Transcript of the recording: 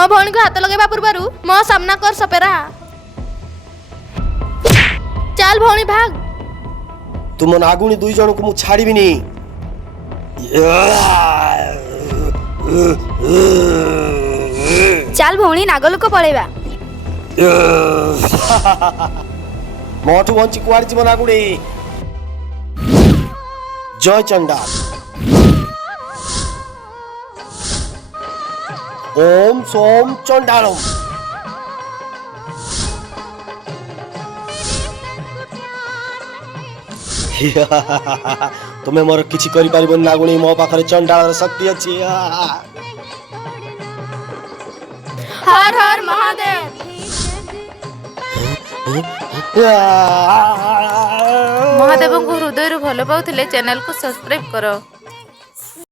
मो भौणी को हाथ लगेबा पूर्वरु मो सामना कर सपेरा। चल भौणी भाग। तुम नागुणी दुई जन को मु छाड़ीबिनी। चल भौणी नागलोक पळेबा। मोठू बंची कुआड़ जीव नागुणी। जय चंडाल। ओम सोम चंडालम। तुम्हें मोर किछि करि परिबन नागुणी मो पाखरे चंडालर शक्ति अछि। हर हर महादेव। महादेव को हृदय भल पाउथिले चैनल को सब्सक्राइब करो।